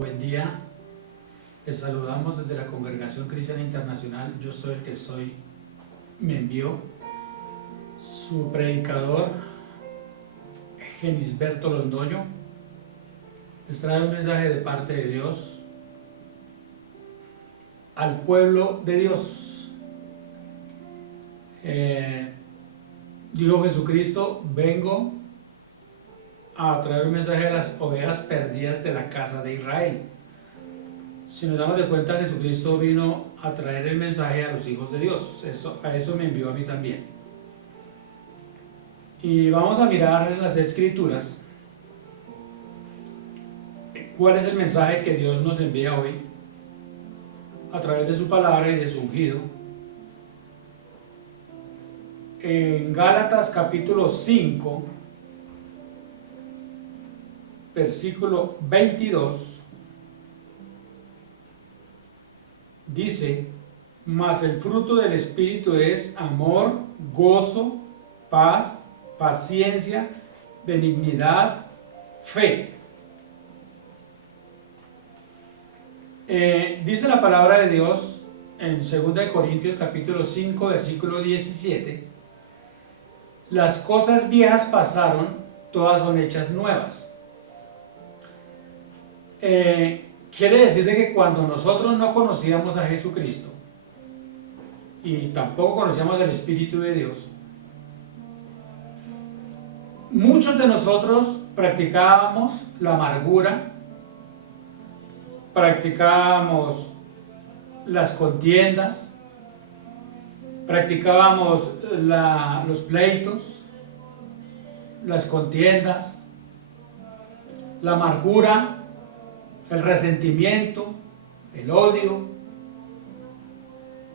Buen día, les saludamos desde la Congregación Cristiana Internacional. Yo soy el que soy, me envió su predicador Genisberto Londoño. Les trae un mensaje de parte de Dios al pueblo de Dios. Dijo Jesucristo: vengo a traer un mensaje a las ovejas perdidas de la casa de Israel. Si nos damos de cuenta, Jesucristo vino a traer el mensaje a los hijos de Dios. A eso me envió a mí también. Y vamos a mirar en las Escrituras cuál es el mensaje que Dios nos envía hoy a través de su palabra y de su ungido. En Gálatas capítulo 5, versículo 22, dice: mas el fruto del Espíritu es amor, gozo, paz, paciencia, benignidad, fe. Dice la palabra de Dios en 2 Corintios capítulo 5, versículo 17: las cosas viejas pasaron, todas son hechas nuevas. Quiere decir que cuando nosotros no conocíamos a Jesucristo y tampoco conocíamos el Espíritu de Dios, muchos de nosotros practicábamos la amargura, practicábamos las contiendas, practicábamos los pleitos, las contiendas, la amargura, el resentimiento, el odio.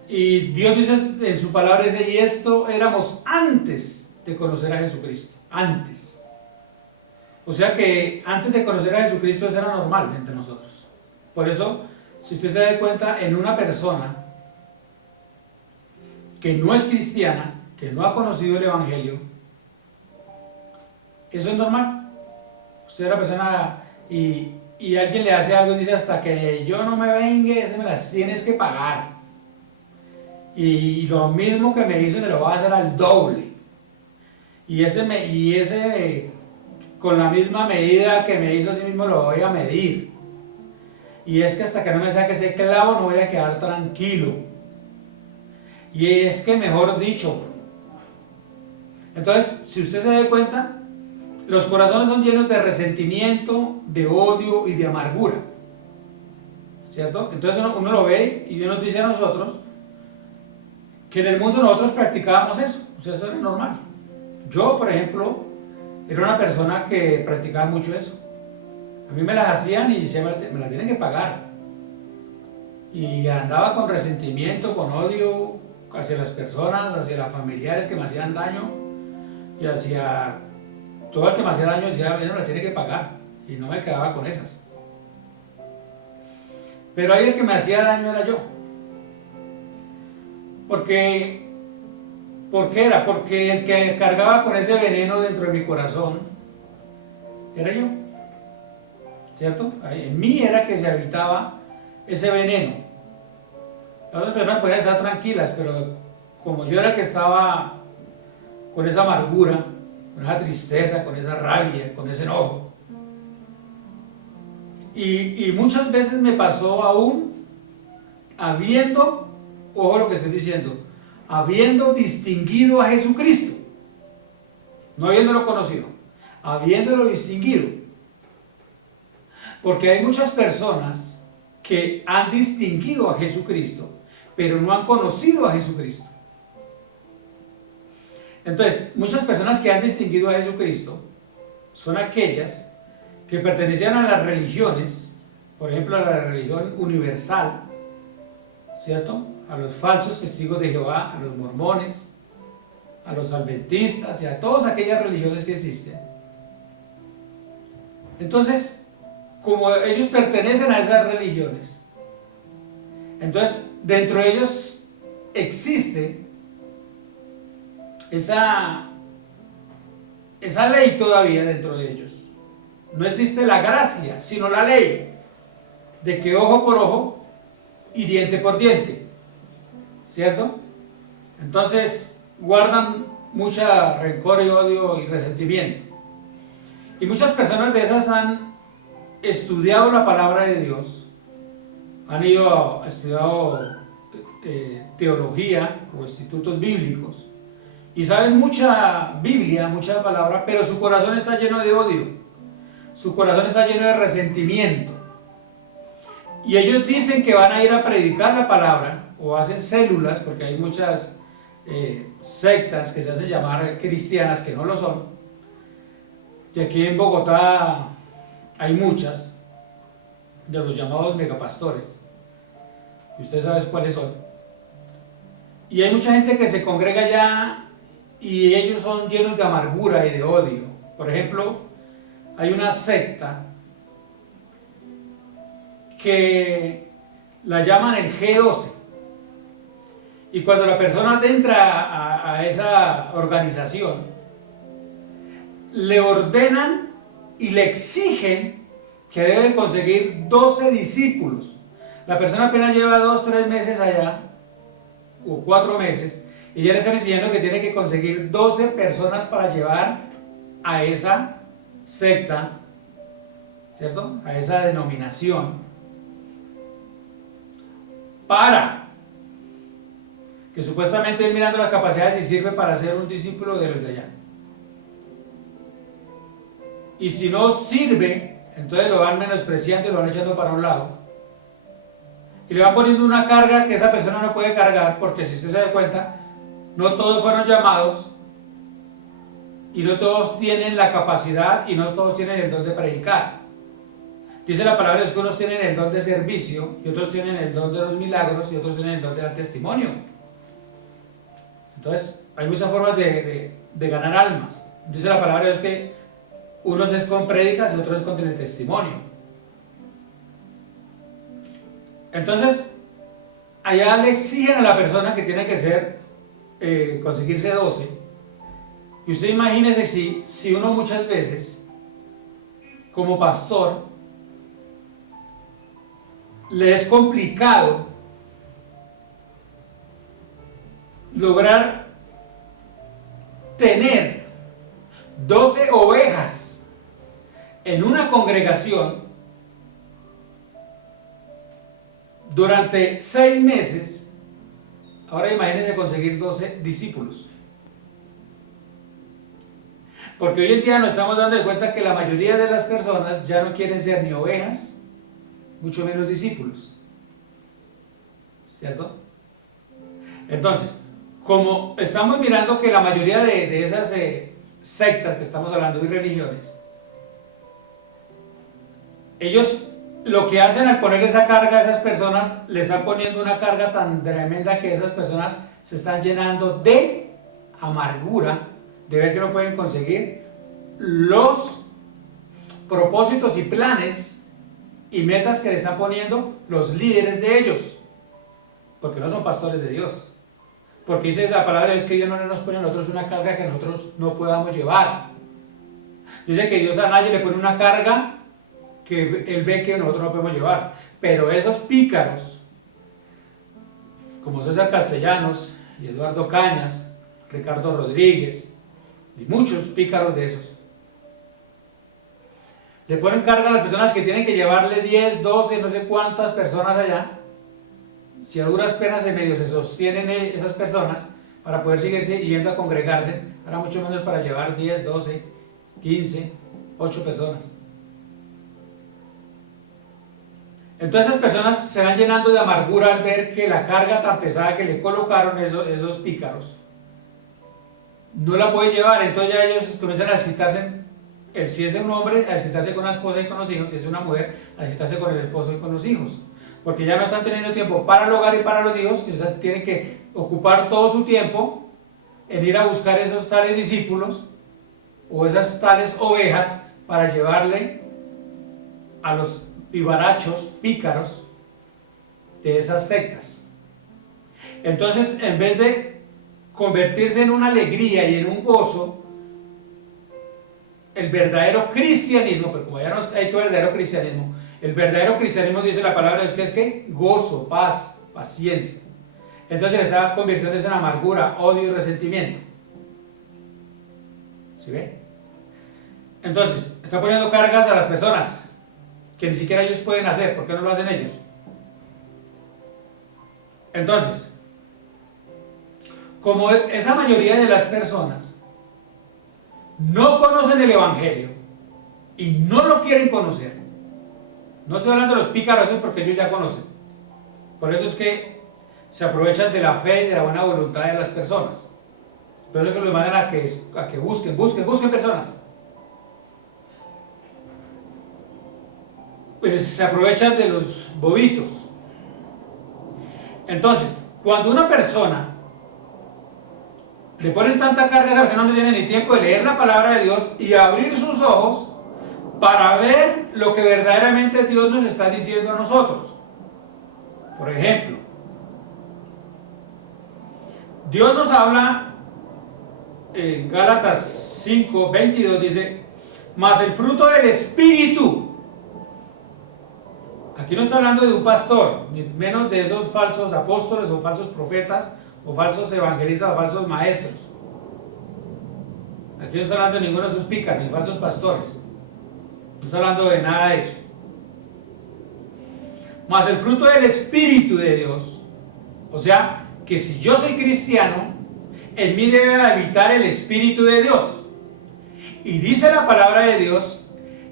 Y Dios dice en su palabra, y esto éramos antes de conocer a Jesucristo. Antes. O sea que antes de conocer a Jesucristo eso era normal entre nosotros. Por eso, si usted se da cuenta, en una persona que no es cristiana, que no ha conocido el Evangelio, eso es normal. Usted es la persona y alguien le hace algo y dice: hasta que yo no me vengue, ese me las tienes que pagar. Y lo mismo que me hizo se lo va a hacer al doble. Y ese con la misma medida que me hizo, así mismo lo voy a medir. Y es que hasta que no me saque ese clavo no voy a quedar tranquilo. Y es que, mejor dicho, entonces, si usted se da cuenta, los corazones son llenos de resentimiento, de odio y de amargura, ¿cierto? Entonces uno lo ve y Dios nos dice a nosotros que en el mundo nosotros practicábamos eso. O sea, eso era normal. Yo, por ejemplo, era una persona que practicaba mucho eso. A mí me las hacían y decía: me las tienen que pagar. Y andaba con resentimiento, con odio hacia las personas, hacia los familiares que me hacían daño y hacia todo el que me hacía daño. Decía: me las tiene que pagar. Y no me quedaba con esas. Pero ahí el que me hacía daño era yo. ¿Por qué era? Porque el que cargaba con ese veneno dentro de mi corazón era yo, ¿cierto? En mí era que se habitaba ese veneno. Las otras personas podían estar tranquilas, pero como yo era el que estaba con esa amargura, con esa tristeza, con esa rabia, con ese enojo, y muchas veces me pasó aún habiendo, ojo lo que estoy diciendo, habiendo distinguido a Jesucristo, no habiéndolo conocido, habiéndolo distinguido. Porque hay muchas personas que han distinguido a Jesucristo, pero no han conocido a Jesucristo. Entonces, muchas personas que han distinguido a Jesucristo son aquellas que pertenecían a las religiones, por ejemplo a la religión universal, ¿cierto? A los falsos testigos de Jehová, a los mormones, a los adventistas y a todas aquellas religiones que existen. Entonces, como ellos pertenecen a esas religiones, entonces dentro de ellos existe esa ley todavía dentro de ellos. No existe la gracia, sino la ley. de que ojo por ojo y diente por diente, ¿cierto? Entonces guardan mucha rencor y odio y resentimiento. Y muchas personas de esas han estudiado la palabra de Dios, han estudiado teología o institutos bíblicos y saben mucha Biblia, mucha palabra, pero su corazón está lleno de odio, su corazón está lleno de resentimiento. Y ellos dicen que van a ir a predicar la palabra o hacen células, porque hay muchas sectas que se hacen llamar cristianas que no lo son. Y aquí en Bogotá hay muchas de los llamados megapastores. Y usted sabe cuáles son. Y hay mucha gente que se congrega allá y ellos son llenos de amargura y de odio. Por ejemplo, hay una secta que la llaman el G12. Y cuando la persona entra a esa organización, le ordenan y le exigen que debe conseguir 12 discípulos. La persona apenas lleva 2, 3 meses allá, o 4 meses, y ya le están enseñando que tiene que conseguir 12 personas para llevar a esa secta, ¿cierto? A esa denominación, para que supuestamente él, mirando las capacidades, y sirve para ser un discípulo de los de allá. Y si no sirve, entonces lo van menospreciando y lo van echando para un lado. Y le van poniendo una carga que esa persona no puede cargar, porque si usted se da cuenta, no todos fueron llamados y no todos tienen la capacidad y no todos tienen el don de predicar. Dice la palabra de Dios que unos tienen el don de servicio y otros tienen el don de los milagros y otros tienen el don de dar testimonio. Entonces hay muchas formas de ganar almas. Dice la palabra de Dios que unos es con prédicas y otros es con el testimonio. Entonces, allá le exigen a la persona que tiene que ser, conseguirse 12. Y usted imagínese si uno muchas veces, como pastor, le es complicado lograr tener 12 ovejas en una congregación durante 6 meses. Ahora imagínense conseguir 12 discípulos. Porque hoy en día nos estamos dando cuenta que la mayoría de las personas ya no quieren ser ni ovejas, mucho menos discípulos. ¿Cierto? Entonces, como estamos mirando que la mayoría de esas sectas que estamos hablando y religiones, ellos lo que hacen al poner esa carga a esas personas, le están poniendo una carga tan tremenda que esas personas se están llenando de amargura, de ver que no pueden conseguir los propósitos y planes y metas que le están poniendo los líderes de ellos, porque no son pastores de Dios. Porque dice la palabra de Dios que Dios no nos pone a nosotros una carga que nosotros no podamos llevar. Dice que Dios a nadie le pone una carga que Él ve que nosotros no podemos llevar. Pero esos pícaros, como César Castellanos y Eduardo Cañas, Ricardo Rodríguez, y muchos pícaros de esos, le ponen carga a las personas que tienen que llevarle 10, 12, no sé cuántas personas allá. Si a duras penas en medio se sostienen esas personas para poder seguirse yendo a congregarse, ahora mucho menos para llevar 10, 12, 15, 8 personas. Entonces esas personas se van llenando de amargura al ver que la carga tan pesada que le colocaron esos pícaros no la puede llevar. Entonces ya ellos comienzan a desquitarse, si es un hombre, a desquitarse con la esposa y con los hijos; si es una mujer, a desquitarse con el esposo y con los hijos. Porque ya no están teniendo tiempo para el hogar y para los hijos, tienen que ocupar todo su tiempo en ir a buscar esos tales discípulos o esas tales ovejas para llevarle a los vivarachos, pícaros de esas sectas. Entonces, en vez de convertirse en una alegría y en un gozo, el verdadero cristianismo, porque como ya no hay todo el verdadero cristianismo, El verdadero cristianismo, dice la palabra, es que gozo, paz, paciencia. Entonces le está convirtiendo en amargura, odio y resentimiento. ¿Sí ve? Entonces, está poniendo cargas a las personas que ni siquiera ellos pueden hacer. ¿Por qué no lo hacen ellos? Entonces, como esa mayoría de las personas no conocen el Evangelio y no lo quieren conocer, no estoy hablando de los pícaros porque ellos ya conocen. Por eso es que se aprovechan de la fe y de la buena voluntad de las personas. Por eso es que los mandan a que busquen personas. Pues se aprovechan de los bobitos. Entonces, cuando una persona le ponen tanta carga, esa persona no tiene ni tiempo de leer la palabra de Dios y abrir sus ojos para ver lo que verdaderamente Dios nos está diciendo a nosotros. Por ejemplo, Dios nos habla en Gálatas 5:22, dice, mas el fruto del Espíritu. Aquí no está hablando de un pastor, ni menos de esos falsos apóstoles o falsos profetas o falsos evangelistas o falsos maestros. Aquí no está hablando de ninguno de esos pícaros ni falsos pastores. No está hablando de nada de eso. Mas el fruto del Espíritu de Dios, o sea, que si yo soy cristiano, en mí debe habitar el Espíritu de Dios. Y dice la palabra de Dios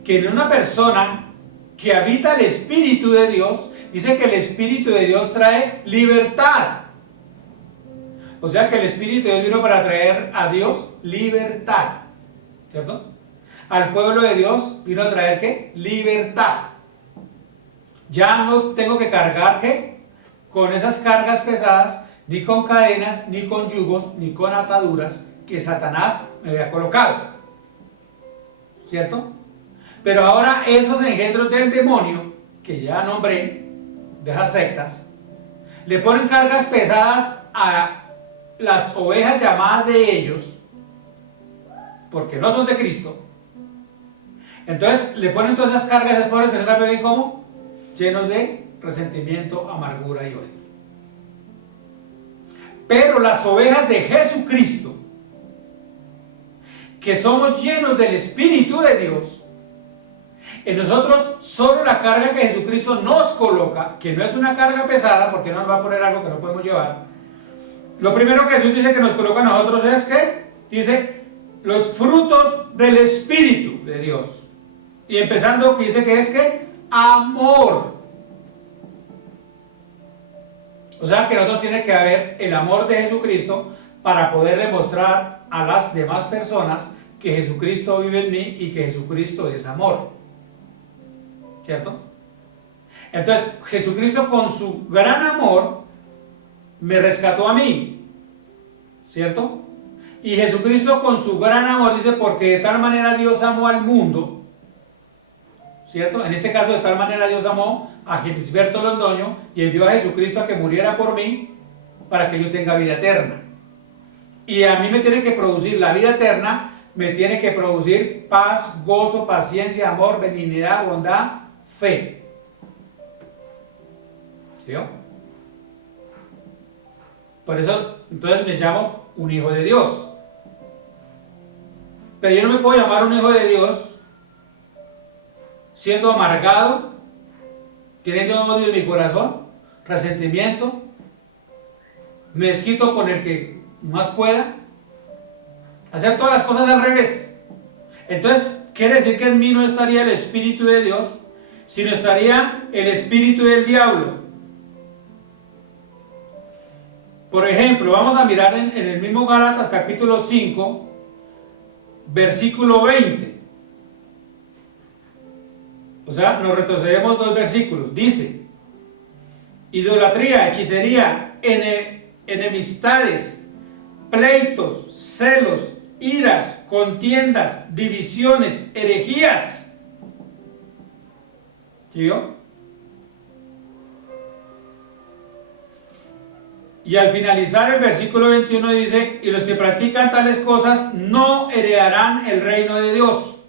que en una persona que habita el Espíritu de Dios, dice que el Espíritu de Dios trae libertad. O sea que el Espíritu de Dios vino para traer a Dios libertad, ¿cierto? Al pueblo de Dios vino a traer ¿qué? Libertad. Ya no tengo que cargar ¿qué? Con esas cargas pesadas, ni con cadenas, ni con yugos, ni con ataduras que Satanás me había colocado, ¿cierto? Pero ahora esos engendros del demonio, que ya nombré, de esas sectas, le ponen cargas pesadas a las ovejas llamadas de ellos, porque no son de Cristo. Entonces le ponen todas esas cargas a esas pobres personas, bebé, como llenos de resentimiento, amargura y odio. Pero las ovejas de Jesucristo, que somos llenos del Espíritu de Dios, en nosotros solo la carga que Jesucristo nos coloca, que no es una carga pesada, porque no nos va a poner algo que no podemos llevar. Lo primero que Jesús dice que nos coloca a nosotros es que, dice, los frutos del Espíritu de Dios. Y empezando, que dice que es que amor. O sea que nosotros tiene que haber el amor de Jesucristo para poderle mostrar a las demás personas que Jesucristo vive en mí y que Jesucristo es amor. ¿Cierto? Entonces Jesucristo con su gran amor me rescató a mí, ¿cierto? Y Jesucristo con su gran amor dice, porque de tal manera Dios amó al mundo, ¿cierto? En este caso, de tal manera Dios amó a Gelisberto Londoño y envió a Jesucristo a que muriera por mí para que yo tenga vida eterna. Y a mí me tiene que producir la vida eterna, me tiene que producir paz, gozo, paciencia, amor, benignidad, bondad, fe. ¿Sí? Por eso, entonces me llamo un hijo de Dios. Pero yo no me puedo llamar un hijo de Dios siendo amargado, teniendo odio en mi corazón, resentimiento, me desquito con el que más pueda, hacer todas las cosas al revés. Entonces, quiere decir que en mí no estaría el Espíritu de Dios, sino estaría el espíritu del diablo. Por ejemplo, vamos a mirar en el mismo Gálatas capítulo 5, versículo 20. O sea, nos retrocedemos 2 versículos. Dice, idolatría, hechicería, enemistades, pleitos, celos, iras, contiendas, divisiones, herejías. ¿Sí vio? Y al finalizar el versículo 21 dice, y los que practican tales cosas no heredarán el reino de Dios.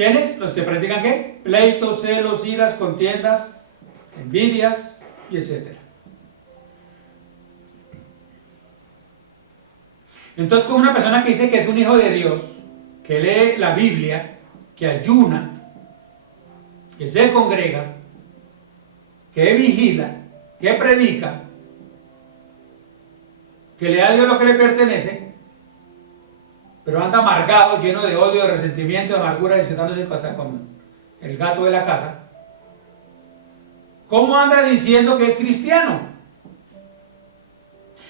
¿Quiénes? Los que practican ¿qué? Pleitos, celos, iras, contiendas, envidias y etc. Entonces, como una persona que dice que es un hijo de Dios, que lee la Biblia, que ayuna, que se congrega, que vigila, que predica, que le da a Dios lo que le pertenece, pero anda amargado, lleno de odio, de resentimiento, de amargura, disfrutándose hasta con el gato de la casa. ¿Cómo anda diciendo que es cristiano?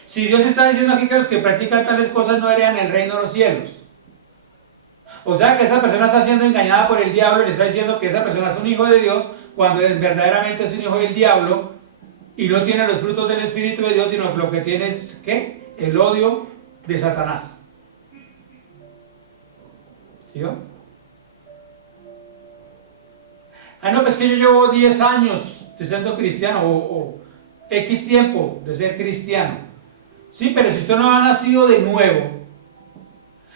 Si Dios está diciendo aquí que los que practican tales cosas no heredan el reino de los cielos. O sea que esa persona está siendo engañada por el diablo y le está diciendo que esa persona es un hijo de Dios cuando verdaderamente es un hijo del diablo y no tiene los frutos del Espíritu de Dios, sino que lo que tiene es ¿qué? El odio de Satanás. ¿Sí? Ah, no, pues que yo llevo 10 años de siendo cristiano o X tiempo de ser cristiano. Sí, pero si usted no ha nacido de nuevo,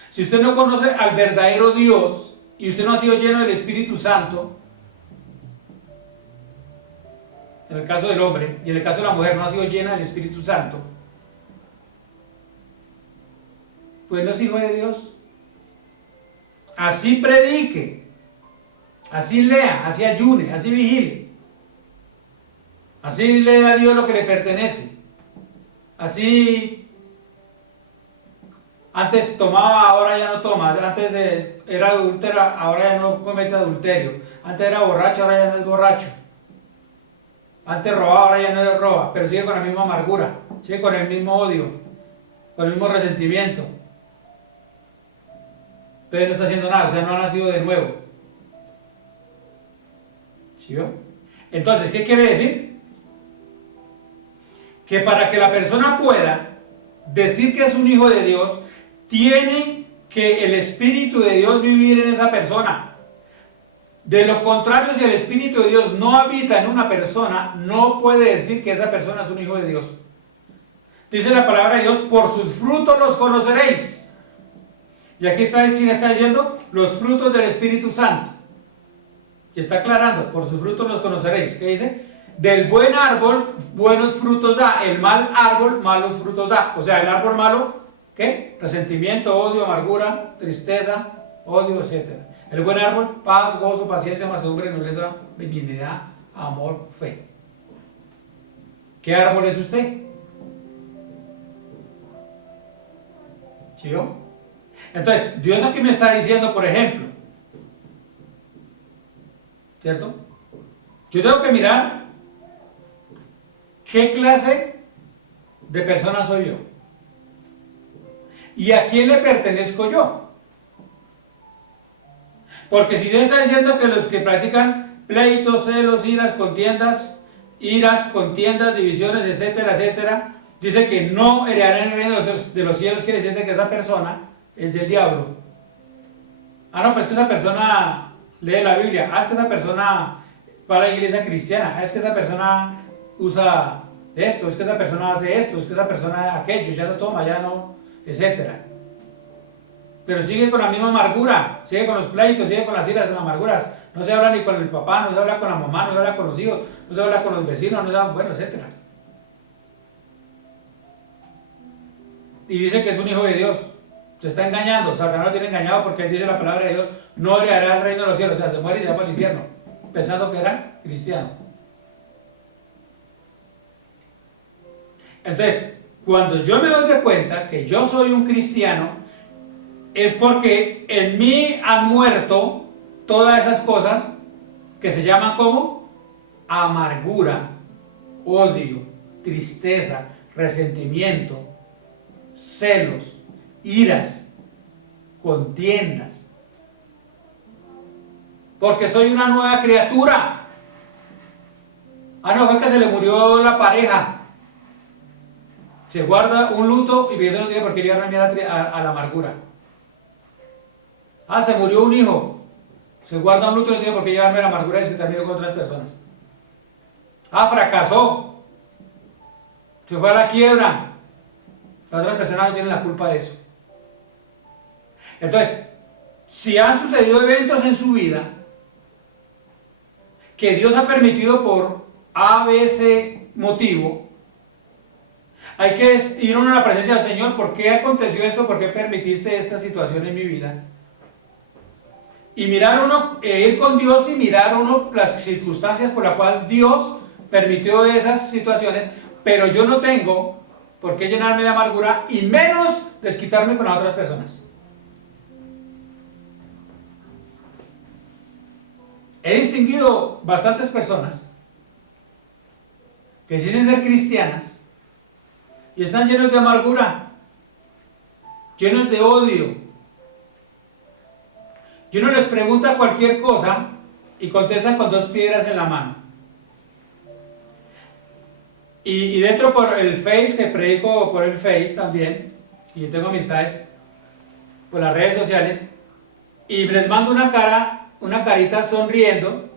si usted no conoce al verdadero Dios y usted no ha sido lleno del Espíritu Santo, en el caso del hombre y en el caso de la mujer no ha sido llena del Espíritu Santo, pues no es hijo de Dios. Así predique, así lea, así ayune, así vigile, así le da a Dios lo que le pertenece, así antes tomaba, ahora ya no toma, antes era adúltera, ahora ya no comete adulterio, antes era borracho, ahora ya no es borracho, antes robaba, ahora ya no roba, pero sigue con la misma amargura, sigue con el mismo odio, con el mismo resentimiento. Entonces no está haciendo nada, o sea, no ha nacido de nuevo. ¿Sí vio? Entonces, ¿qué quiere decir? Que para que la persona pueda decir que es un hijo de Dios, tiene que el Espíritu de Dios vivir en esa persona. De lo contrario, si el Espíritu de Dios no habita en una persona, no puede decir que esa persona es un hijo de Dios. Dice la palabra de Dios, por sus frutos los conoceréis. Y aquí está diciendo los frutos del Espíritu Santo. Y está aclarando, por sus frutos los conoceréis. ¿Qué dice? Del buen árbol, buenos frutos da. El mal árbol, malos frutos da. O sea, el árbol malo, ¿qué? Resentimiento, odio, amargura, tristeza, odio, etc. El buen árbol, paz, gozo, paciencia, mansedumbre, nobleza, benignidad, amor, fe. ¿Qué árbol es usted? ¿Sí yo? Entonces, Dios aquí me está diciendo, por ejemplo, ¿cierto? Yo tengo que mirar qué clase de persona soy yo y a quién le pertenezco yo. Porque si Dios está diciendo que los que practican pleitos, celos, iras, contiendas, divisiones, etcétera, etcétera, dice que no heredarán el reino de los cielos, quiere decir que esa persona es del diablo. Ah, no, pues que esa persona lee la Biblia. Ah, es que esa persona va a la iglesia cristiana. Ah, es que esa persona usa esto, es que esa persona hace esto, es que esa persona aquello, ya no toma, ya no, etcétera. Pero sigue con la misma amargura, sigue con los pleitos, sigue con las iras, con las amarguras. No se habla ni con el papá, no se habla con la mamá, no se habla con los hijos, no se habla con los vecinos, no se habla, bueno, etcétera. Y dice que es un hijo de Dios. Se está engañando, Satanás lo tiene engañado porque dice la palabra de Dios, no heredará el reino de los cielos, o sea, se muere y se va para el infierno, pensando que era cristiano. Entonces, cuando yo me doy de cuenta que yo soy un cristiano, es porque en mí han muerto todas esas cosas que se llaman como amargura, odio, tristeza, resentimiento, celos, iras, contiendas, porque soy una nueva criatura. Ah, no, fue que se le murió la pareja, se guarda un luto y eso no tiene por qué llevarme a la amargura. Ah, se murió un hijo, se guarda un luto y no tiene por qué llevarme a la amargura y se terminó con otras personas. Ah, fracasó, se fue a la quiebra, las otras personas no tienen la culpa de eso. Entonces, Si han sucedido eventos en su vida que Dios ha permitido por A, B, C motivo, hay que ir uno a la presencia del Señor. ¿Por qué aconteció esto? ¿Por qué permitiste esta situación en mi vida? Y mirar uno, ir con Dios y mirar uno las circunstancias por las cuales Dios permitió esas situaciones, pero yo no tengo por qué llenarme de amargura y menos desquitarme con las otras personas. He distinguido bastantes personas que dicen ser cristianas y están llenos de amargura, llenos de odio. Y uno les pregunta cualquier cosa y contestan con 2 piedras en la mano. Y dentro por el Face, que predico por el Face también, y yo tengo amistades por las redes sociales, y les mando una carita sonriendo,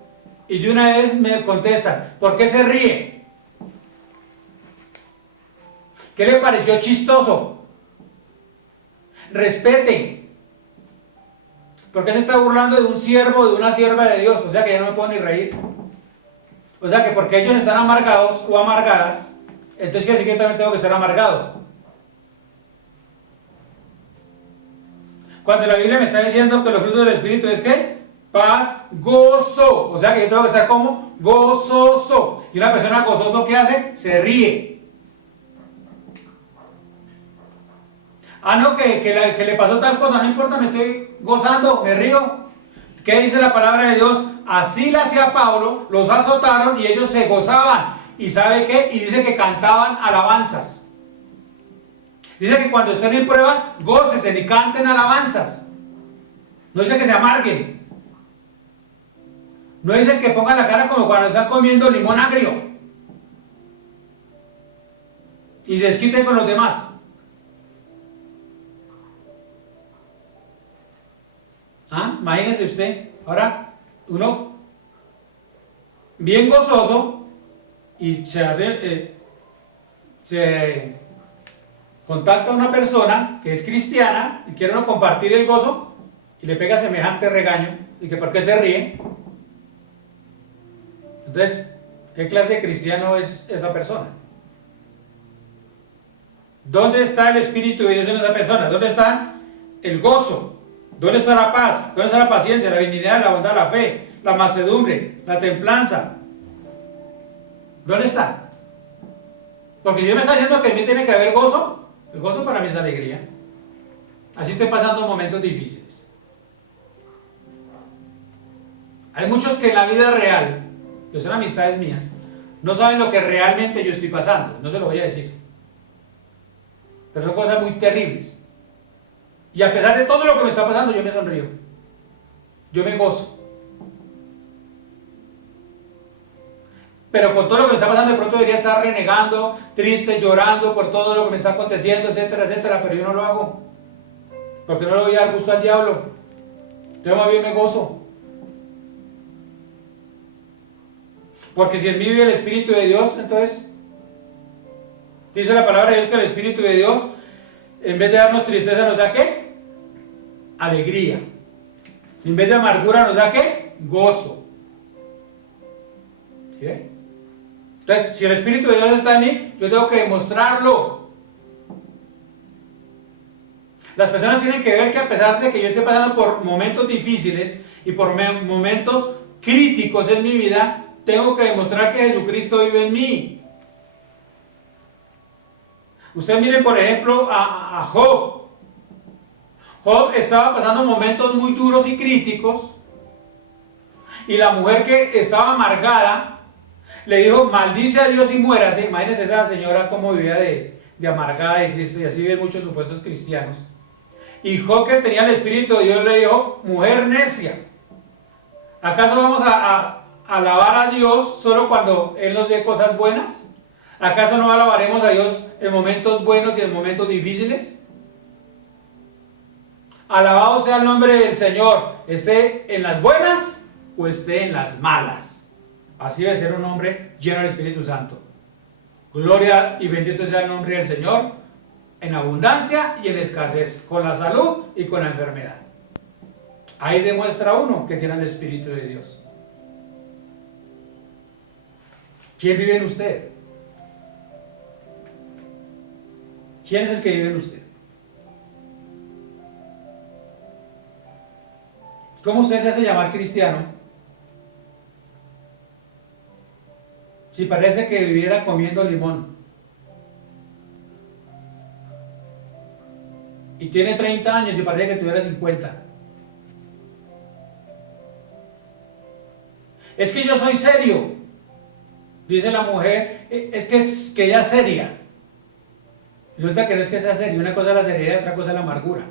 y de una vez me contestan, ¿por qué se ríe? ¿Qué le pareció chistoso? Respete. ¿Por qué se está burlando de un siervo o de una sierva de Dios? O sea que ya no me puedo ni reír. O sea que porque ellos están amargados o amargadas, entonces quiere decir que yo también tengo que estar amargado. Cuando la Biblia me está diciendo que los frutos del Espíritu es ¿qué? Paz, gozo. O sea que yo tengo que estar como gozoso. Y una persona gozoso, ¿qué hace? Se ríe. Ah, no, que le pasó tal cosa, no importa, me estoy gozando, me río. ¿Qué dice la palabra de Dios? Así le hacía Pablo, los azotaron y ellos se gozaban. ¿Y sabe qué? Y dice que cantaban alabanzas. Dice que cuando estén en pruebas, gócesen y canten alabanzas. No dice que se amarguen. No dice que pongan la cara como cuando están comiendo limón agrio y se desquiten con los demás. ¿Ah? Imagínese usted, ahora uno bien gozoso y se contacta a una persona que es cristiana y quiere uno compartir el gozo y le pega semejante regaño y que por qué se ríe. Entonces, ¿qué clase de cristiano es esa persona? ¿Dónde está el Espíritu de Dios en esa persona? ¿Dónde está el gozo? ¿Dónde está la paz? ¿Dónde está la paciencia, la benignidad, la bondad, la fe, la mansedumbre, la templanza? ¿Dónde está? Porque Dios me está diciendo que en mí tiene que haber gozo. El gozo para mí es alegría. Así estoy pasando momentos difíciles. Hay muchos que en la vida real, que son amistades mías, no saben lo que realmente yo estoy pasando. No se lo voy a decir. Pero son cosas muy terribles. Y a pesar de todo lo que me está pasando, yo me sonrío. Yo me gozo. Pero con todo lo que me está pasando, de pronto debería estar renegando, triste, llorando por todo lo que me está aconteciendo, etcétera, etcétera. Pero yo no lo hago. Porque no le voy a dar gusto al diablo. Yo más bien me gozo. Porque si en mí vive el Espíritu de Dios, entonces dice la palabra de Dios que el Espíritu de Dios, en vez de darnos tristeza, nos da ¿qué? Alegría. En vez de amargura, nos da ¿qué? Gozo. ¿Sí? Entonces, si el Espíritu de Dios está en mí, yo tengo que demostrarlo. Las personas tienen que ver que a pesar de que yo esté pasando por momentos difíciles y por momentos críticos en mi vida, tengo que demostrar que Jesucristo vive en mí. Usted mire, por ejemplo, a Job. Job estaba pasando momentos muy duros y críticos, y la mujer que estaba amargada le dijo, maldice a Dios y muérase. Imagínense esa señora cómo vivía de amargada y triste, y así viven muchos supuestos cristianos. Y Job, que tenía el Espíritu de Dios, le dijo, mujer necia, ¿acaso vamos a alabar a Dios solo cuando Él nos dé cosas buenas? ¿Acaso no alabaremos a Dios en momentos buenos y en momentos difíciles? Alabado sea el nombre del Señor, esté en las buenas o esté en las malas. Así debe ser un hombre lleno del Espíritu Santo. Gloria y bendito sea el nombre del Señor, en abundancia y en escasez, con la salud y con la enfermedad. Ahí demuestra uno que tiene el Espíritu de Dios. ¿Quién vive en usted? ¿Quién es el que vive en usted? ¿Cómo usted se hace llamar cristiano? Si parece que viviera comiendo limón. Y tiene 30 años y parece que tuviera 50. Es que yo soy serio, dice la mujer, es que ella es seria. Resulta que no es que sea serio, una cosa es la seriedad y otra cosa es la amargura.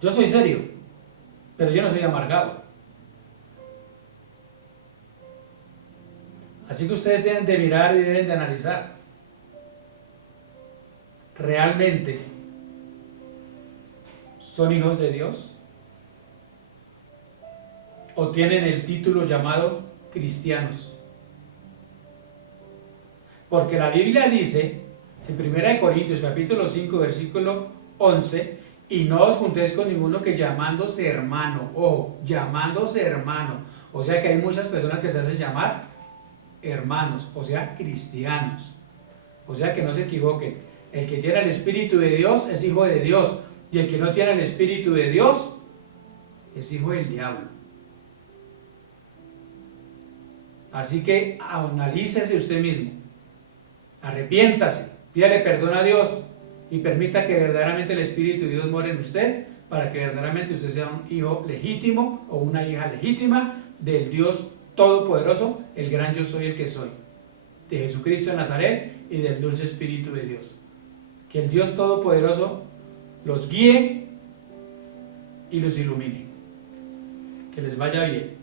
Yo soy serio, pero yo no soy amargado. Así que ustedes deben de mirar y deben de analizar. ¿Realmente son hijos de Dios? ¿O tienen el título llamado cristianos? Porque la Biblia dice en 1 Corintios capítulo 5 versículo 11: y no os juntéis con ninguno que llamándose hermano, ojo, llamándose hermano, o sea que hay muchas personas que se hacen llamar hermanos, o sea cristianos, o sea que no se equivoquen, el que tiene el Espíritu de Dios es hijo de Dios, y el que no tiene el Espíritu de Dios es hijo del diablo. Así que analícese usted mismo, arrepiéntase, pídale perdón a Dios y permita que verdaderamente el Espíritu de Dios more en usted, para que verdaderamente usted sea un hijo legítimo o una hija legítima del Dios Todopoderoso, el gran yo soy el que soy, de Jesucristo de Nazaret y del dulce Espíritu de Dios. Que el Dios Todopoderoso los guíe y los ilumine. Que les vaya bien.